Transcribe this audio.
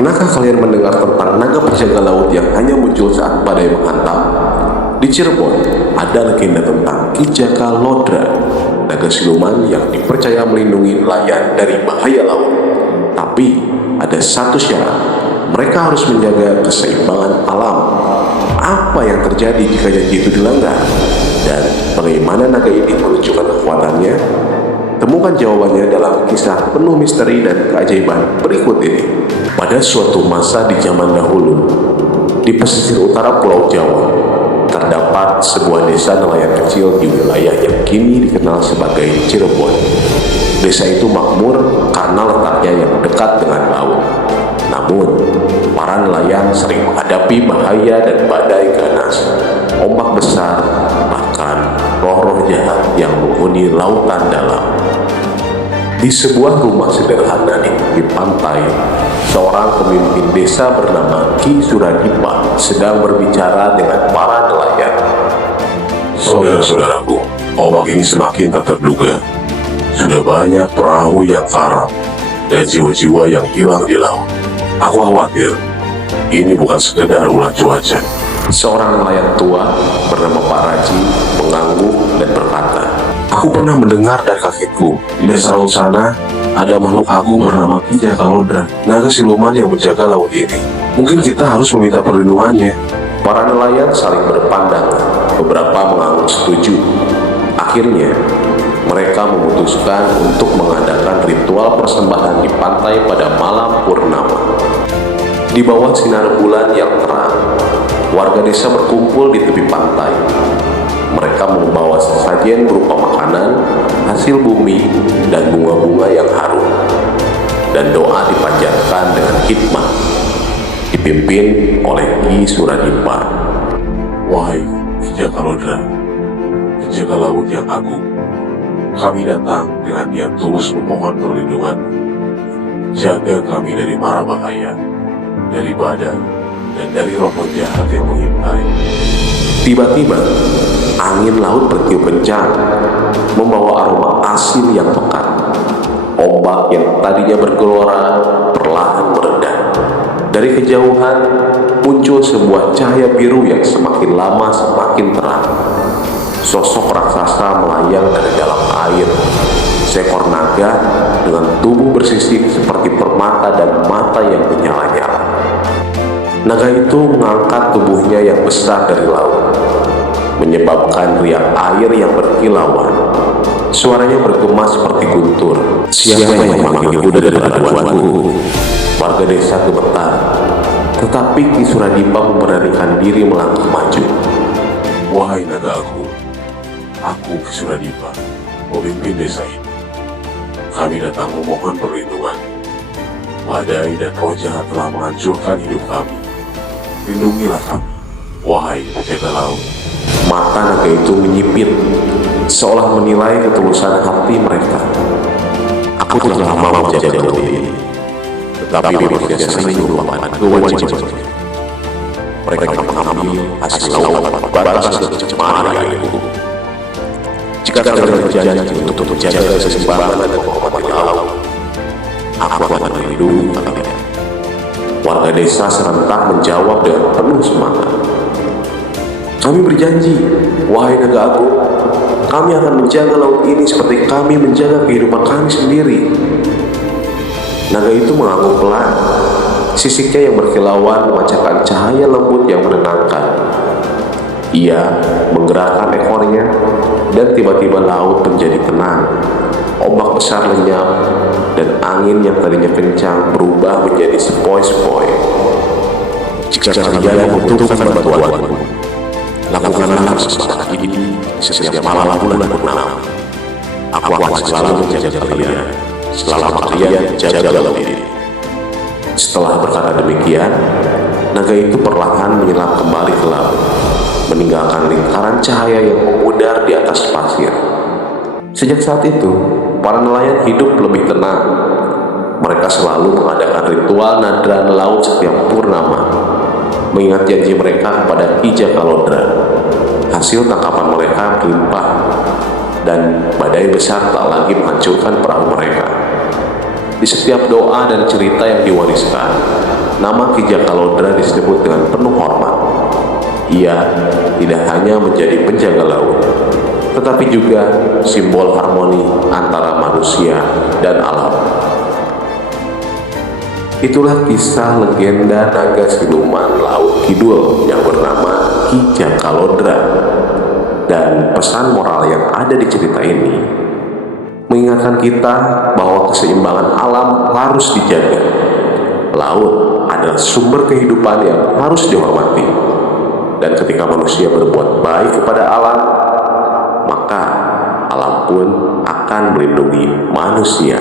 Pernahkah kalian mendengar tentang naga penjaga laut yang hanya muncul saat badai menghantam? Di Cirebon, ada legenda tentang Ki Jaka Lodra, naga siluman yang dipercaya melindungi nelayan dari bahaya laut. Tapi, ada satu syarat, mereka harus menjaga keseimbangan alam. Apa yang terjadi jika janji itu dilanggar? Dan bagaimana naga ini menunjukkan kekuatannya? Temukan jawabannya dalam kisah penuh misteri dan keajaiban berikut ini. Pada suatu masa di zaman dahulu, di pesisir utara Pulau Jawa, terdapat sebuah desa nelayan kecil di wilayah yang kini dikenal sebagai Cirebon. Desa itu makmur karena letaknya yang dekat dengan laut. Namun, para nelayan sering menghadapi bahaya dan badai ganas, ombak besar, bahkan roh-roh jahat yang menghuni lautan dalam. Di sebuah rumah sederhana di tepi pantai, seorang pemimpin desa bernama Ki Suradipa sedang berbicara dengan para nelayan. Saudara-saudaraku, ombak ini semakin tak terduga. Sudah banyak perahu yang karam dan jiwa-jiwa yang hilang di laut. Aku khawatir ini bukan sekedar ulah cuaca. Seorang nelayan tua bernama Pak Raji mengangguk dan berkata, Aku pernah mendengar dari kakekku, di desa laut sana ada makhluk agung bernama Ki Jaka Lodra, naga siluman yang menjaga laut ini. Mungkin kita harus meminta perlindungannya. para nelayan saling berpandangan. Beberapa mengangguk setuju. Akhirnya, mereka memutuskan untuk mengadakan ritual persembahan di pantai pada malam purnama. Di bawah sinar bulan yang terang, warga desa berkumpul di tepi pantai. Mereka membawa sesajen berupa makanan, hasil bumi, dan bunga-bunga yang harum. Dan doa dipanjatkan dengan hikmah, dipimpin oleh Ki Suradipa. Wahai Ki Jaka Lodra, penjaga laut yang agung, kami datang dengan niat tulus memohon perlindungan. Jaga kami dari mara bahaya, dari badai, dan dari roh jahat yang mengintai. Tiba-tiba, angin laut bertiup kencang, membawa aroma asin yang pekat. Ombak yang tadinya bergelora perlahan mereda. Dari kejauhan, muncul sebuah cahaya biru yang semakin lama semakin terang. Sosok raksasa melayang dari dalam air. Seekor naga dengan tubuh bersisik seperti permata dan mata yang menyala-nyala. Naga itu mengangkat tubuhnya yang besar dari laut, menyebabkan riak air yang berkilauan. Suaranya bergema seperti guntur. Siapa yang memanggil kuda dari paduanku? Warga desa gemetar, tetapi Ki Suradipa memberanikan diri melangkah maju. Wahai naga aku Ki Suradipa, pemimpin desa ini. Kami datang memohon perlindungan. Badai dan roh jahat telah menghancurkan hidup kami. Lindungilah kami, wahai penjaga laut. Mata naga itu menyipit, seolah menilai ketulusan hati mereka. Aku telah lama menjaga laut ini, tetapi mereka sering melupakan kewajiban. Mereka mengambil hasil laut batas dan cemara itu. Jika kalian berjanji untuk menjaga keseimbangan dan menghormati laut, aku akan melindungi kalian. Warga desa serentak menjawab dengan penuh semangat. Kami berjanji, wahai naga agung, kami akan menjaga laut ini seperti kami menjaga kehidupan kami sendiri. Naga itu mengangguk pelan. Sisiknya yang berkilauan memancarkan cahaya lembut yang menenangkan. Ia menggerakkan ekornya, dan tiba-tiba laut menjadi tenang. Ombak besar lenyap, dan angin yang tadinya kencang berubah menjadi sepoi-sepoi. Jika kalian membutuhkan bantuanku, lakukanlah persembahan ini setiap malam bulan purnama. Aku akan selalu menjaga kalian selama kalian jaga laut ini. Setelah berkata demikian, naga itu perlahan menyelam kembali ke laut, meninggalkan lingkaran cahaya yang memudar di atas pasir. Sejak saat itu, para nelayan hidup lebih tenang. Mereka selalu mengadakan ritual nadran laut setiap purnama, mengingat janji mereka kepada Ki Jaka Lodra. Hasil tangkapan mereka berlimpah, dan badai besar tak lagi menghancurkan perahu mereka. Di setiap doa dan cerita yang diwariskan, nama Ki Jakalodra disebut dengan penuh hormat. Ia tidak hanya menjadi penjaga laut, tetapi juga simbol harmoni antara manusia dan alam. Itulah kisah legenda naga siluman Laut Kidul yang bernama Ki Jakalodra. Dan pesan moral yang ada di cerita ini mengingatkan kita bahwa keseimbangan alam harus dijaga. Laut adalah sumber kehidupan yang harus dihormati. Dan ketika manusia berbuat baik kepada alam, maka alam pun akan melindungi manusia.